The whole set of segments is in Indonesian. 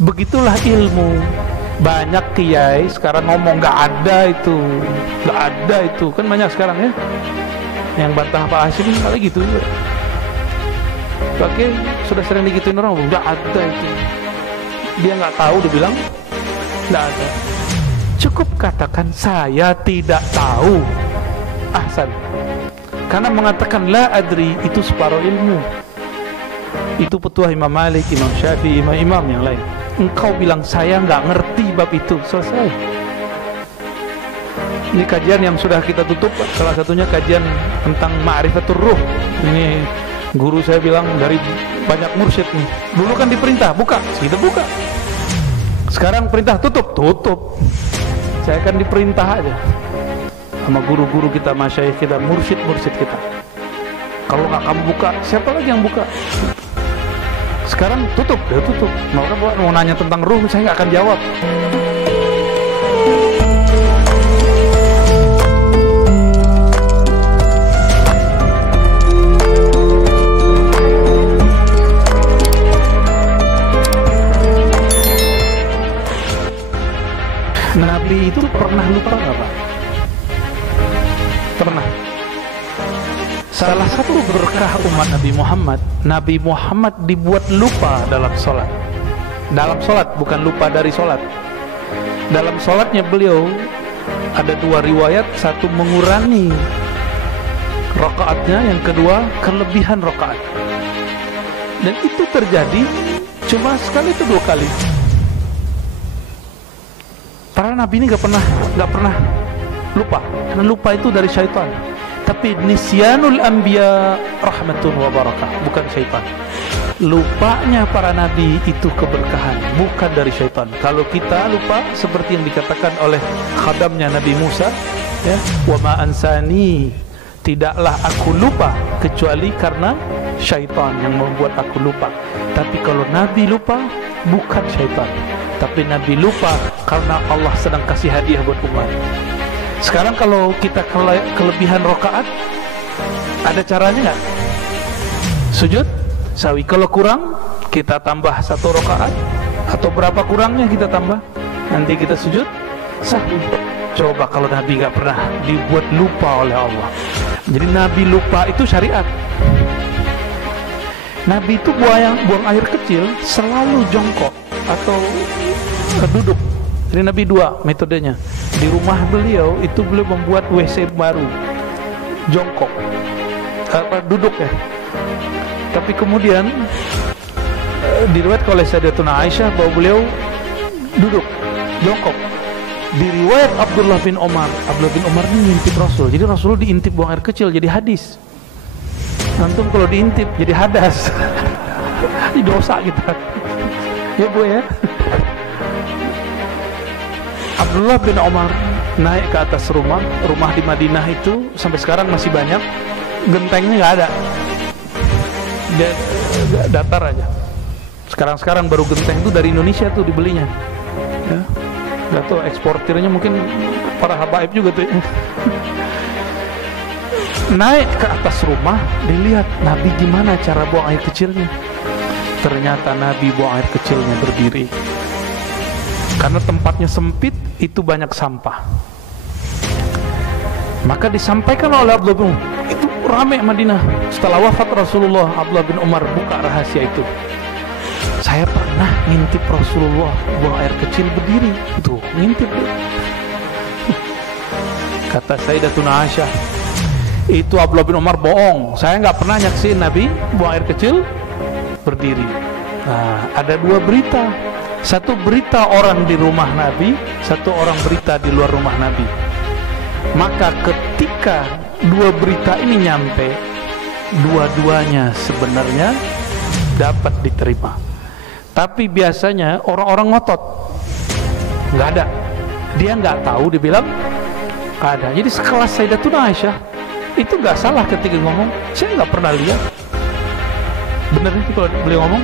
Begitulah ilmu. Banyak kiai sekarang ngomong nggak ada itu, kan banyak sekarang ya. Yang bantah Pak Hasyim kali gitu. Oke, sudah sering digituin orang, nggak ada itu. Dia nggak tahu, dia bilang nggak ada. Cukup katakan saya tidak tahu. Ahsan. Karena mengatakan la adri itu separuh ilmu. Itu petuah Imam Malik, Imam Syafi'i, imam-imam yang lain. Engkau bilang saya nggak ngerti bab itu, selesai. Ini kajian yang sudah kita tutup, salah satunya kajian tentang ma'rifatur ruh. Ini guru saya bilang dari banyak mursyid nih. Dulu kan diperintah buka, kita buka. Sekarang perintah tutup. Saya kan diperintah aja sama guru-guru kita, masyayikh kita, mursyid kita. Kalau nggak kamu buka, siapa lagi yang buka? Sekarang tutup, ya tutup. Mau nanya tentang ruh, saya nggak akan jawab. Nabi itu pernah lupa nggak Pak? Pernah. Salah satu berkah umat Nabi Muhammad dibuat lupa dalam sholat. Dalam sholat, bukan lupa dari sholat. Dalam sholatnya beliau ada dua riwayat, satu mengurangi rakaatnya, yang kedua kelebihan rakaat. Dan itu terjadi cuma sekali atau dua kali. Para nabi ini nggak pernah lupa, karena lupa itu dari syaitan. Tapi nisyanul anbiya rahmatun wa barakah, bukan syaitan. Lupanya para nabi itu keberkahan, bukan dari syaitan. Kalau kita lupa seperti yang dikatakan oleh khadamnya Nabi Musa, ya, wa ma ansani, tidaklah aku lupa kecuali karena syaitan yang membuat aku lupa. Tapi kalau nabi lupa, bukan syaitan, tapi nabi lupa karena Allah sedang kasih hadiah buat umat. Sekarang kalau kita kelebihan rakaat, ada caranya nggak? Sujud sawi. Kalau kurang, kita tambah satu rakaat, atau berapa kurangnya kita tambah, nanti kita sujud sahwi. Coba kalau Nabi nggak pernah dibuat lupa oleh Allah. Jadi Nabi lupa itu syariat. Nabi itu buang air kecil selalu jongkok atau duduk. Jadi Nabi dua metodenya. Di rumah beliau itu beliau membuat WC baru, jongkok, duduk ya. Tapi kemudian diriwayatkan oleh Sayyidatuna Aisyah bahwa beliau duduk, jongkok. Di riwayat Abdullah bin Umar ini ngintip Rasul. Jadi Rasul diintip buang air kecil, jadi hadis. Antum kalau diintip jadi hadas. Ini dosa kita. Ya Bu ya. Abdullah bin Umar naik ke atas rumah di Madinah itu sampai sekarang masih banyak, gentengnya nggak ada, dia datar aja. Sekarang baru genteng itu dari Indonesia tuh dibelinya, ya. Nggak tahu eksportirnya mungkin para habaib juga tuh. Naik ke atas rumah, dilihat Nabi gimana cara buang air kecilnya. Ternyata Nabi buang air kecilnya berdiri. Karena tempatnya sempit, itu banyak sampah. Maka disampaikan oleh Abdullah bin Umar, itu ramai Madinah. Setelah wafat Rasulullah, Abdullah bin Umar buka rahasia itu. Saya pernah ngintip Rasulullah buang air kecil berdiri. Tuh, ngintip dia. Kata Sayyidatuna Aisyah, itu Abdullah bin Umar bohong. Saya nggak pernah nyaksiin Nabi buang air kecil berdiri. Nah, ada dua berita. Satu berita orang di rumah Nabi, satu orang berita di luar rumah Nabi. Maka ketika dua berita ini nyampe, dua-duanya sebenarnya dapat diterima. Tapi biasanya orang-orang ngotot, nggak ada. Dia nggak tahu, dibilang ada. Jadi sekelas Sayyidatuna Aisyah itu nggak salah ketika ngomong, saya nggak pernah lihat. Bener itu kalau beliau ngomong,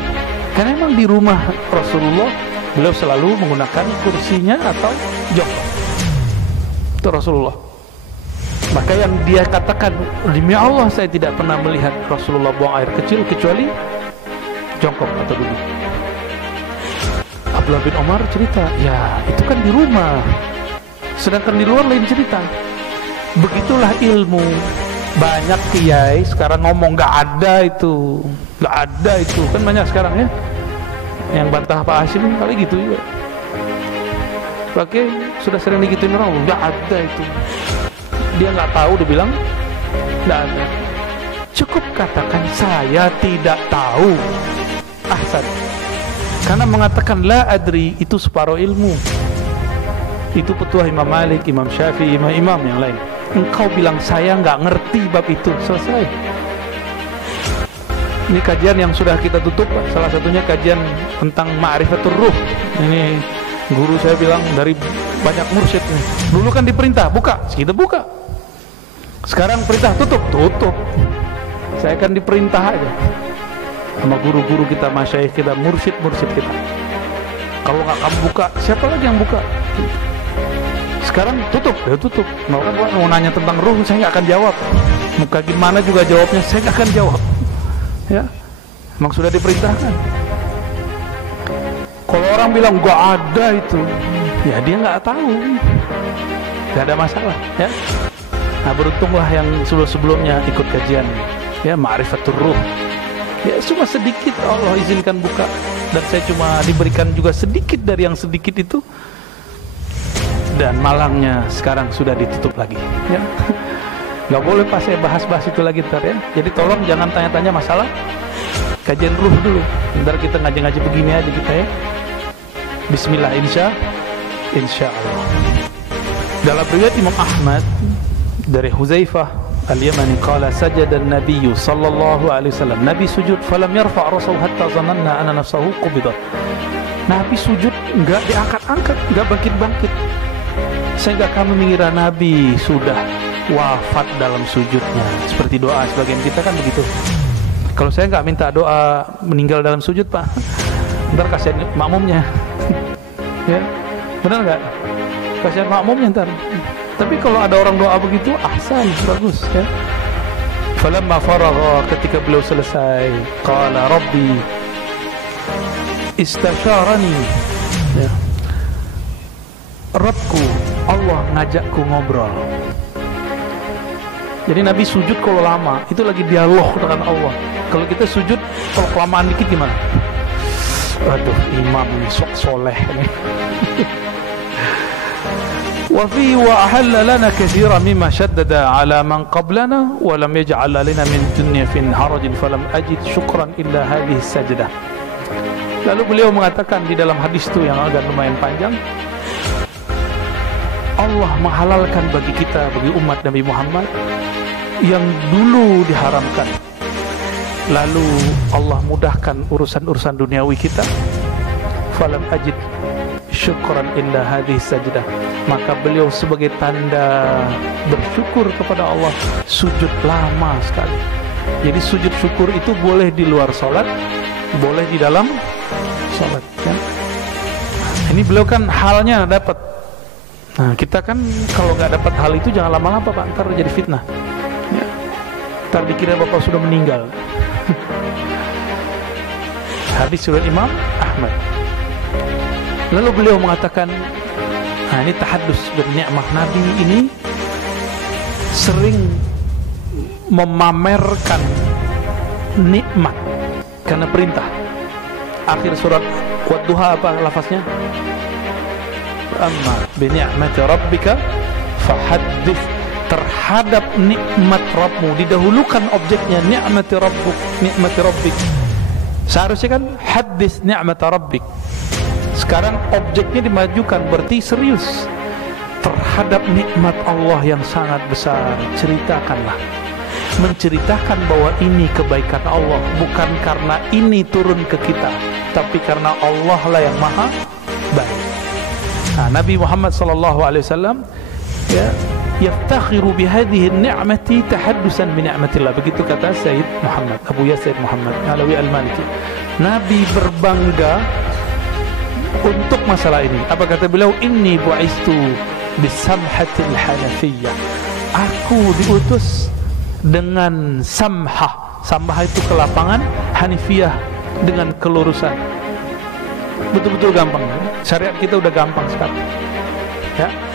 karena emang di rumah Rasulullah beliau selalu menggunakan kursinya atau jongkok. Itu Rasulullah. Maka yang dia katakan, demi Allah saya tidak pernah melihat Rasulullah buang air kecil kecuali jongkok atau duduk. Abdullah bin Umar cerita, ya itu kan di rumah, sedangkan di luar lain cerita. Begitulah ilmu. Banyak kiai sekarang ngomong gak ada itu, kan banyak sekarang ya yang bantah Pak Hasyim kali gitu juga. Oke, sudah sering digituin orang, gak ada itu. Dia nggak tahu, dia bilang gak ada. Cukup katakan saya tidak tahu. Ahsan. Karena mengatakan la adri itu separuh ilmu. Itu petuah Imam Malik, Imam Syafi'i, imam-imam yang lain. Engkau bilang saya nggak ngerti bab itu, selesai. Ini kajian yang sudah kita tutup, salah satunya kajian tentang ma'rifatur ruh. Ini guru saya bilang dari banyak mursyid nih. Dulu kan diperintah buka, kita buka. Sekarang perintah tutup. Saya kan diperintah aja sama guru-guru kita, masyayikh kita, mursyid kita. Kalau nggak kamu buka, siapa lagi yang buka? Sekarang tutup. Mau nanya tentang ruh, saya nggak akan jawab. Muka gimana juga jawabnya, saya nggak akan jawab. Ya, memang sudah diperintahkan. Kalau orang bilang nggak ada itu, ya dia nggak tahu, nggak ada masalah. Ya, nah beruntunglah yang sebelumnya ikut kajian, ya ma'rifatur ruh. Ya cuma sedikit Allah izinkan buka, dan saya cuma diberikan juga sedikit dari yang sedikit itu. Dan malangnya sekarang sudah ditutup lagi, ya. Nggak boleh pas saya bahas-bahas itu lagi ntar ya. Jadi tolong jangan tanya-tanya masalah kajian ruh dulu. Ntar kita ngaji-ngaji begini aja kita ya. Bismillah, insya Allah. Dalam riwayat Imam Ahmad dari Huzaifah al-Yamani qala sajada an-nabiy sallallahu alaihi wasallam. Nabi sujud falam yarfa' rasahu hatta zananna anna nafsahu qubidat. Nabi sujud enggak diangkat-angkat, enggak bangkit-bangkit. Sehingga kami mengira Nabi sudah wafat dalam sujudnya. Seperti doa sebagian kita kan begitu. Kalau saya nggak minta doa meninggal dalam sujud, Pak, ntar kasihan makmumnya. Ya, benar nggak? Kasihan makmumnya ntar. Tapi kalau ada orang doa begitu, ahsan, bagus ya. Falamma faragha, ketika beliau selesai, qala Rabbi istasyarani, ya. Rabbku, Allah ngajakku ngobrol. Jadi Nabi sujud kalau lama, itu lagi dialog dengan Allah. Kalau kita sujud, kalau kelamaan dikit gimana? Aduh, imam ini sok soleh ini. Wa fi wa ahalla lana katsiran mimma shaddada ala man qablana wa lam yaj'al lana min dunya fin harajin falam ajid syukran illa hadhihi sajdah. Lalu beliau mengatakan di dalam hadis itu yang agak lumayan panjang, Allah menghalalkan bagi kita, bagi umat Nabi Muhammad yang dulu diharamkan. Lalu Allah mudahkan urusan-urusan duniawi kita. Falam ajid syukran illa hadhihi sajdah. Maka beliau sebagai tanda bersyukur kepada Allah sujud lama sekali. Jadi sujud syukur itu boleh di luar sholat, boleh di dalam sholat ya. Ini beliau kan halnya dapat. Nah kita kan kalau nggak dapat hal itu jangan lama-lama Pak, ntar jadi fitnah ya. Ntar dikira Bapak sudah meninggal. Hadis riwayat Imam Ahmad. Lalu beliau mengatakan, nah ini tahaddus bernikmah. Nabi ini sering memamerkan nikmat karena perintah. Akhir surat Wadduha apa lafaznya? Amma bi ni'mati rabbika fahaddits. Terhadap nikmat Rabbmu didahulukan objeknya ni'mati rabbuk, nikmati rabbik. Seharusnya kan hadis ni'mati rabbik. Sekarang objeknya dimajukan, berarti serius. Terhadap nikmat Allah yang sangat besar, ceritakanlah. Menceritakan bahwa ini kebaikan Allah, bukan karena ini turun ke kita, tapi karena Allah lah yang maha baik. Nah, Nabi Muhammad SAW ya, yaftakhiru bihadhihi ni'mati tahaddusan bi ni'matillah. Begitu kata Sayyid Muhammad, Abu Yasir Muhammad Alawi Al-Maliki. Nabi berbangga untuk masalah ini. Apa kata beliau? Inni bu'istu bisamhatil hanafiyyah. Aku diutus dengan samhah. Samhah itu kelapangan, hanifiyah dengan kelurusan. betul-betul gampang. Syariat kita udah gampang sekali. Ya.